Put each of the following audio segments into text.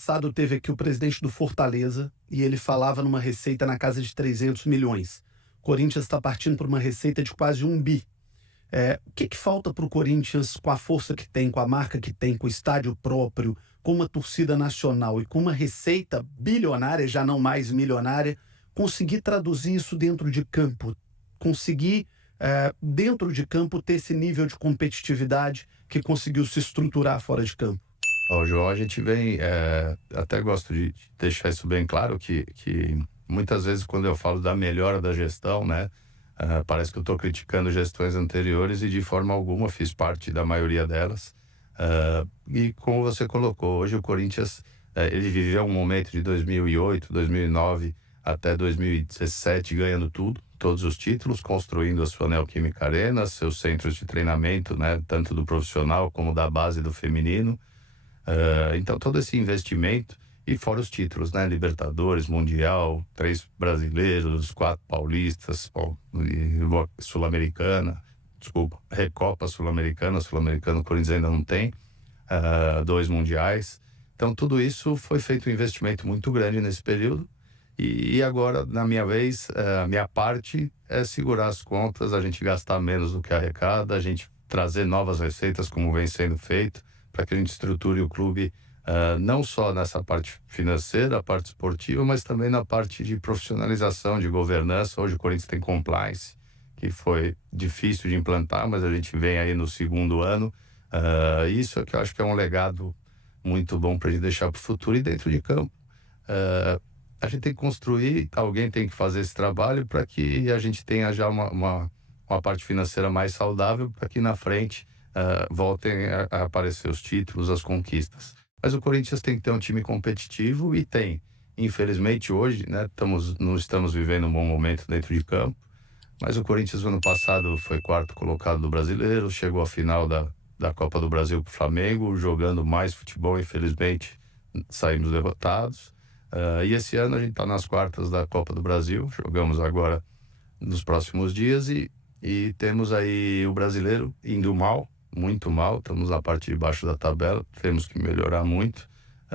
Passado teve aqui o presidente do Fortaleza e ele falava numa receita na casa de 300 milhões. O Corinthians está partindo para uma receita de quase 1 bi. O que falta para o Corinthians, com a força que tem, com a marca que tem, com o estádio próprio, com uma torcida nacional e com uma receita bilionária, já não mais milionária, conseguir traduzir isso dentro de campo, conseguir, dentro de campo, ter esse nível de competitividade que conseguiu se estruturar fora de campo? Ó, João, a gente vem, até gosto de deixar isso bem claro, que muitas vezes quando eu falo da melhora da gestão, né, parece que eu estou criticando gestões anteriores e de forma alguma fiz parte da maioria delas. E como você colocou, hoje o Corinthians, ele viveu um momento de 2008, 2009 até 2017 ganhando tudo, todos os títulos, construindo a sua Neoquímica Arena, seus centros de treinamento, né, tanto do profissional como da base do feminino. Então todo esse investimento e fora os títulos, né? Libertadores, Mundial, 3 brasileiros, 4 paulistas, Sul-Americana, desculpa, Recopa Sul-Americana, o Corinthians ainda não tem, 2 mundiais. Então tudo isso foi feito um investimento muito grande nesse período e agora, na minha vez, a minha parte é segurar as contas, a gente gastar menos do que arrecada, a gente trazer novas receitas como vem sendo feito, para que a gente estruture o clube não só nessa parte financeira, a parte esportiva, mas também na parte de profissionalização, de governança. Hoje o Corinthians tem compliance, que foi difícil de implantar, mas a gente vem aí no 2º ano. Isso é que eu acho que é um legado muito bom para a gente deixar para o futuro. E dentro de campo, a gente tem que construir, alguém tem que fazer esse trabalho para que a gente tenha já uma parte financeira mais saudável, para que na frente voltem a aparecer os títulos, as conquistas. Mas o Corinthians tem que ter um time competitivo e tem. Infelizmente hoje, né, não estamos vivendo um bom momento dentro de campo, mas o Corinthians no ano passado foi 4º colocado do Brasileiro, chegou à final da Copa do Brasil para o Flamengo, jogando mais futebol. Infelizmente saímos derrotados. E esse ano a gente está nas quartas da Copa do Brasil, jogamos agora nos próximos dias e temos aí o Brasileiro indo mal, muito mal, estamos na parte de baixo da tabela, temos que melhorar muito,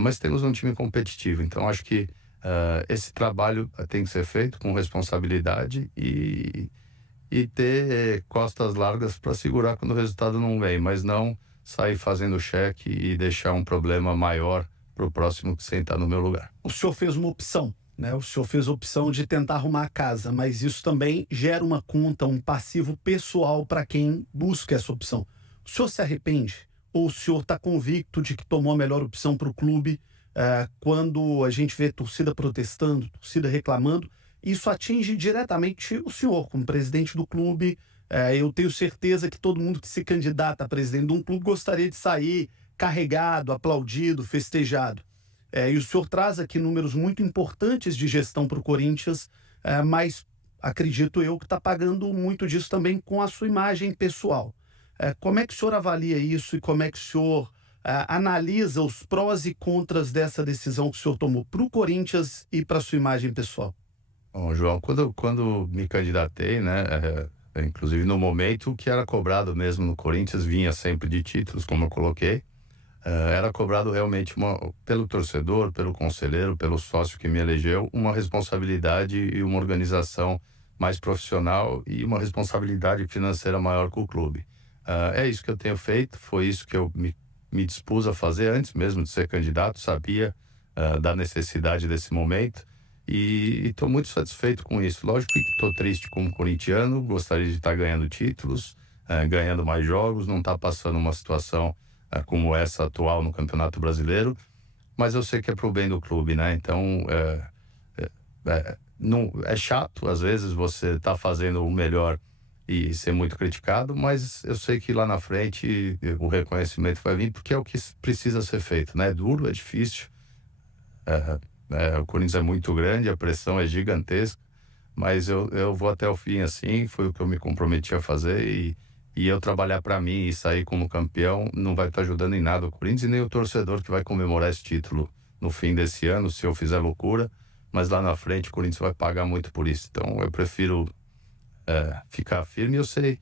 mas temos um time competitivo. Então acho que esse trabalho tem que ser feito com responsabilidade e ter costas largas para segurar quando o resultado não vem, mas não sair fazendo cheque e deixar um problema maior para o próximo que sentar no meu lugar. O senhor fez uma opção, né? O senhor fez a opção de tentar arrumar a casa, mas isso também gera uma conta, um passivo pessoal para quem busca essa opção. O senhor se arrepende? Ou o senhor está convicto de que tomou a melhor opção para o clube? Quando a gente vê torcida protestando, torcida reclamando, isso atinge diretamente o senhor como presidente do clube. Eu tenho certeza que todo mundo que se candidata a presidente de um clube gostaria de sair carregado, aplaudido, festejado. E o senhor traz aqui números muito importantes de gestão para o Corinthians, mas acredito eu que está pagando muito disso também com a sua imagem pessoal. Como é que o senhor avalia isso e como é que o senhor analisa os prós e contras dessa decisão que o senhor tomou para o Corinthians e para a sua imagem pessoal? Bom, João, quando me candidatei, né, inclusive no momento que era cobrado mesmo no Corinthians, vinha sempre de títulos, como eu coloquei, era cobrado realmente pelo torcedor, pelo conselheiro, pelo sócio que me elegeu, uma responsabilidade e uma organização mais profissional e uma responsabilidade financeira maior com o clube. É isso que eu tenho feito, foi isso que eu me dispus a fazer antes mesmo de ser candidato, sabia da necessidade desse momento e estou muito satisfeito com isso. Lógico que estou triste como corintiano, gostaria de estar ganhando títulos, ganhando mais jogos, não estar passando uma situação como essa atual no Campeonato Brasileiro, mas eu sei que é pro bem do clube, né? Então não, é chato às vezes você tá fazendo o melhor e ser muito criticado, mas eu sei que lá na frente o reconhecimento vai vir, porque é o que precisa ser feito, né? É duro, é difícil, o Corinthians é muito grande, a pressão é gigantesca, mas eu vou até o fim assim, foi o que eu me comprometi a fazer e eu trabalhar para mim e sair como campeão não vai estar ajudando em nada o Corinthians e nem o torcedor que vai comemorar esse título no fim desse ano, se eu fizer loucura, mas lá na frente o Corinthians vai pagar muito por isso. Então eu prefiro ficar firme, eu sei,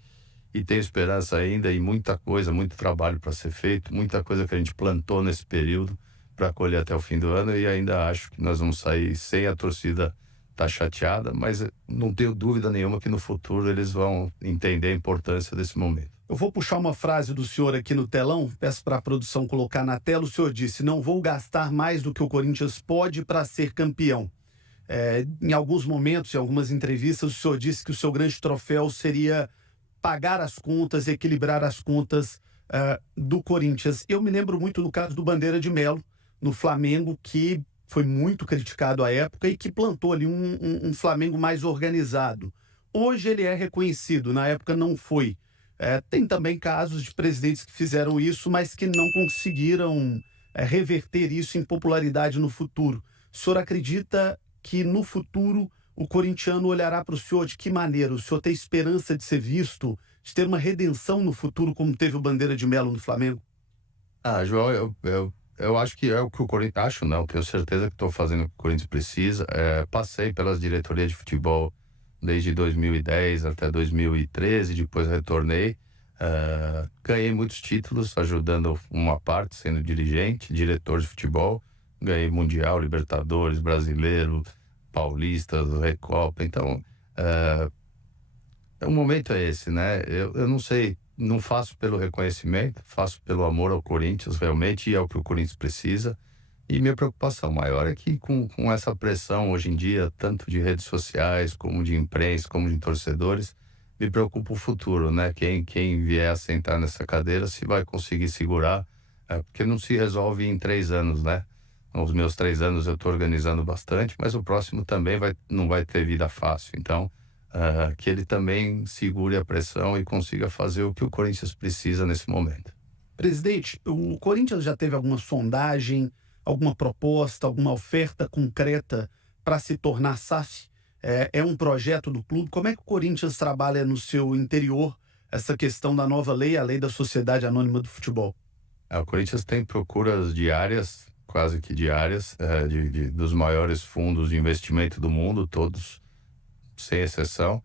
e tenho esperança ainda e muita coisa, muito trabalho para ser feito, muita coisa que a gente plantou nesse período para colher até o fim do ano e ainda acho que nós vamos sair sem a torcida estar chateada, mas não tenho dúvida nenhuma que no futuro eles vão entender a importância desse momento. Eu vou puxar uma frase do senhor aqui no telão, peço para a produção colocar na tela. O senhor disse: não vou gastar mais do que o Corinthians pode para ser campeão. Em alguns momentos, em algumas entrevistas, o senhor disse que o seu grande troféu seria pagar as contas, equilibrar as contas do Corinthians. Eu me lembro muito do caso do Bandeira de Melo, no Flamengo, que foi muito criticado à época e que plantou ali um Flamengo mais organizado. Hoje ele é reconhecido, na época não foi. Tem também casos de presidentes que fizeram isso, mas que não conseguiram reverter isso em popularidade no futuro. O senhor acredita que no futuro o corintiano olhará para o senhor de que maneira? O senhor tem esperança de ser visto, de ter uma redenção no futuro, como teve o Bandeira de Melo no Flamengo? João, eu acho que é o que o Corinthians... Acho não, tenho certeza que estou fazendo o que o Corinthians precisa. Passei pelas diretorias de futebol desde 2010 até 2013, depois retornei. Ganhei muitos títulos, ajudando uma parte, sendo dirigente, diretor de futebol. Ganhei Mundial, Libertadores, Brasileiro, Paulistas, Recopa. Então, o momento é esse, né? Eu não sei, não faço pelo reconhecimento, faço pelo amor ao Corinthians, realmente, e é o que o Corinthians precisa. E minha preocupação maior é que com essa pressão hoje em dia, tanto de redes sociais, como de imprensa, como de torcedores, me preocupa o futuro, né? Quem vier a sentar nessa cadeira, se vai conseguir segurar, porque não se resolve em 3 anos, né? Nos meus 3 anos eu estou organizando bastante, mas o próximo também não vai ter vida fácil. Então, que ele também segure a pressão e consiga fazer o que o Corinthians precisa nesse momento. Presidente, o Corinthians já teve alguma sondagem, alguma proposta, alguma oferta concreta para se tornar SAF? É um projeto do clube? Como é que o Corinthians trabalha no seu interior essa questão da nova lei, a lei da Sociedade Anônima do Futebol? O Corinthians tem procuras diárias, quase que diárias, dos maiores fundos de investimento do mundo, todos, sem exceção.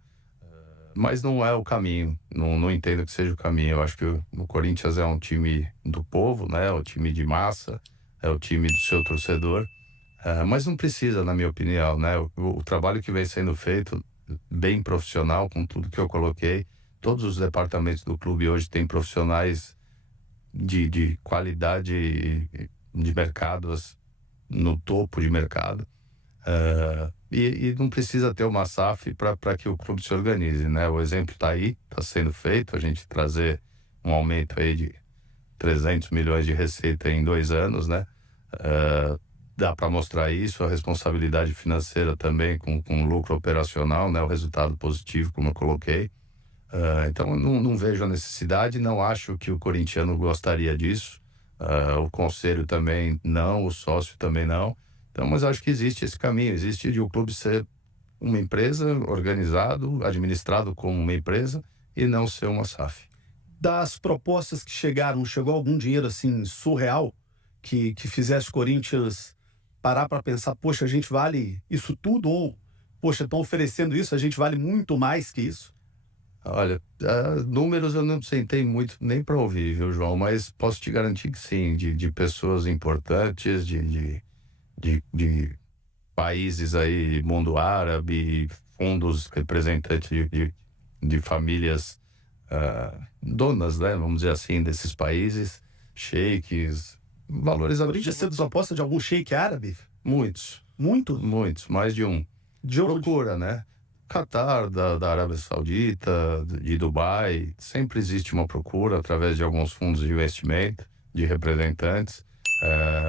Mas não é o caminho, não entendo que seja o caminho. Eu acho que o Corinthians é um time do povo, né? É um time de massa, é o time do seu torcedor, mas não precisa, na minha opinião, né? O trabalho que vem sendo feito, bem profissional, com tudo que eu coloquei, todos os departamentos do clube hoje têm profissionais de qualidade de mercados, no topo de mercado, e não precisa ter uma SAF para que o clube se organize, né? O exemplo está aí, está sendo feito, a gente trazer um aumento aí de 300 milhões de receita em 2 anos, né? Dá para mostrar isso, a responsabilidade financeira também com lucro operacional, né? O resultado positivo, como eu coloquei. Então, não vejo a necessidade, não acho que o corintiano gostaria disso. O conselho também não, o sócio também não. Então, mas acho que existe esse caminho, existe de o clube ser uma empresa organizado, administrado como uma empresa e não ser uma SAF. Das propostas que chegou algum dinheiro assim surreal que fizesse o Corinthians parar para pensar, poxa, a gente vale isso tudo? Ou, poxa, estão oferecendo isso, a gente vale muito mais que isso? Olha, números eu não sentei muito nem para ouvir, viu, João? Mas posso te garantir que sim, de pessoas importantes, de países aí, mundo árabe, fundos representantes de famílias donas, né? Vamos dizer assim, desses países, sheiks, valores Corinthians sendo proposta de algum sheik árabe? Muitos, Muito? muitos, mais de um. De onde? Procura, né? Catar, da Arábia Saudita, de Dubai, sempre existe uma procura através de alguns fundos de investimento, de representantes,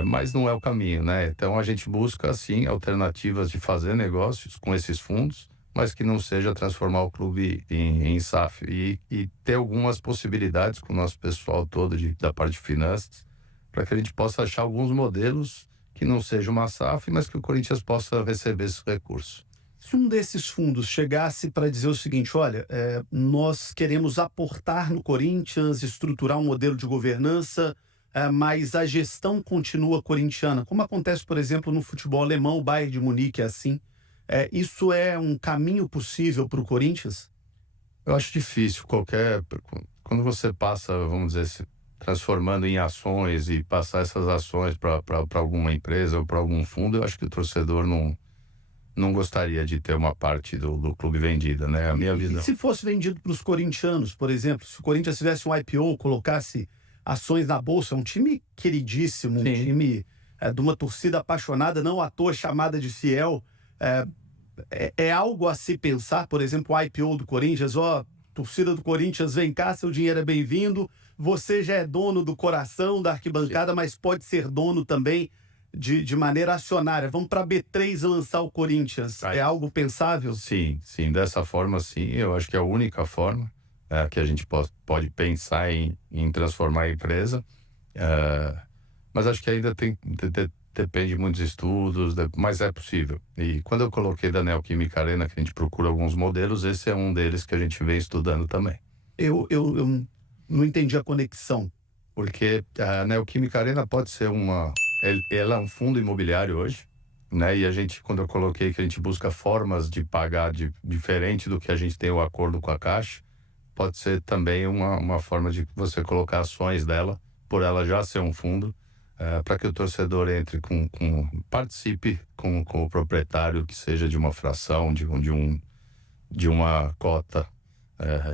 mas não é o caminho, né? Então a gente busca, sim, alternativas de fazer negócios com esses fundos, mas que não seja transformar o clube em SAF e ter algumas possibilidades com o nosso pessoal todo da parte de finanças, para que a gente possa achar alguns modelos que não seja uma SAF, mas que o Corinthians possa receber esses recursos. Se um desses fundos chegasse para dizer o seguinte, olha, nós queremos aportar no Corinthians, estruturar um modelo de governança, mas a gestão continua corintiana, como acontece, por exemplo, no futebol alemão, o Bayern de Munique é assim. Isso é um caminho possível para o Corinthians? Eu acho difícil quando você passa, vamos dizer, transformando em ações e passar essas ações para alguma empresa ou para algum fundo, eu acho que o torcedor não gostaria de ter uma parte do clube vendida, né? A minha E visão. se fosse vendido para os corintianos, por exemplo, se o Corinthians tivesse um IPO, colocasse ações na bolsa, é um time queridíssimo, um Sim. time de uma torcida apaixonada, não à toa chamada de fiel. É algo a se pensar, por exemplo, o IPO do Corinthians, torcida do Corinthians, vem cá, seu dinheiro é bem-vindo, você já é dono do coração da arquibancada, mas pode ser dono também de maneira acionária. Vamos para a B3 lançar o Corinthians. É algo pensável? Sim, dessa forma, sim. Eu acho que é a única forma que a gente pode pensar em transformar a empresa. Mas acho que ainda depende de muitos estudos, mas é possível. E quando eu coloquei da Neoquímica Arena, que a gente procura alguns modelos, esse é um deles que a gente vem estudando também. Eu não entendi a conexão. Porque a Neoquímica Arena pode ser ela é um fundo imobiliário hoje, né? E a gente, quando eu coloquei que a gente busca formas de pagar diferente do que a gente tem o acordo com a Caixa, pode ser também uma forma de você colocar ações dela, por ela já ser um fundo, para que o torcedor entre participe com o proprietário, que seja de uma fração, de uma cota.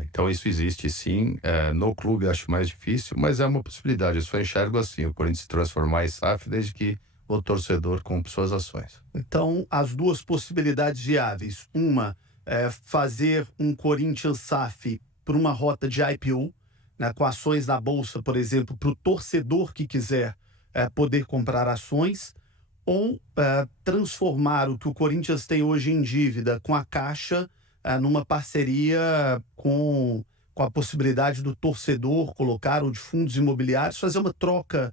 Então isso existe sim. No clube acho mais difícil, mas é uma possibilidade. Eu só enxergo assim, o Corinthians se transformar em SAF desde que o torcedor compre suas ações. Então, as duas possibilidades viáveis. Uma é fazer um Corinthians SAF por uma rota de IPO, né, com ações na bolsa, por exemplo, para o torcedor que quiser poder comprar ações, ou transformar o que o Corinthians tem hoje em dívida com a Caixa numa parceria com a possibilidade do torcedor colocar, ou de fundos imobiliários, fazer uma troca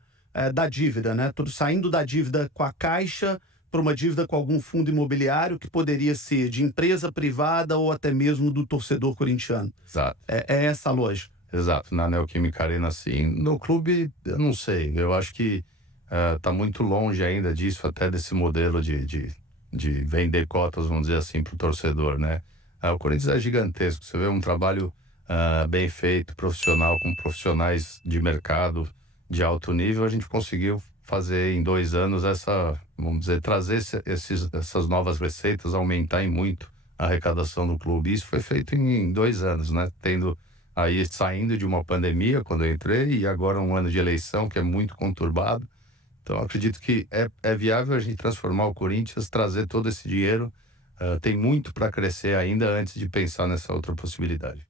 da dívida, né? Saindo da dívida com a Caixa para uma dívida com algum fundo imobiliário que poderia ser de empresa privada ou até mesmo do torcedor corintiano. Exato. É essa a lógica. Exato. Na Neoquímica Arena, sim. No clube, eu não sei. Eu acho que está muito longe ainda disso, até desse modelo de vender cotas, vamos dizer assim, para o torcedor, né? O Corinthians é gigantesco. Você vê um trabalho bem feito, profissional, com profissionais de mercado de alto nível. A gente conseguiu fazer em 2 anos vamos dizer, trazer essas novas receitas, aumentar em muito a arrecadação do clube. Isso foi feito em 2 anos, né? Saindo de uma pandemia, quando eu entrei, e agora um ano de eleição, que é muito conturbado. Então, acredito que é viável a gente transformar o Corinthians, trazer todo esse dinheiro. Tem muito para crescer ainda antes de pensar nessa outra possibilidade.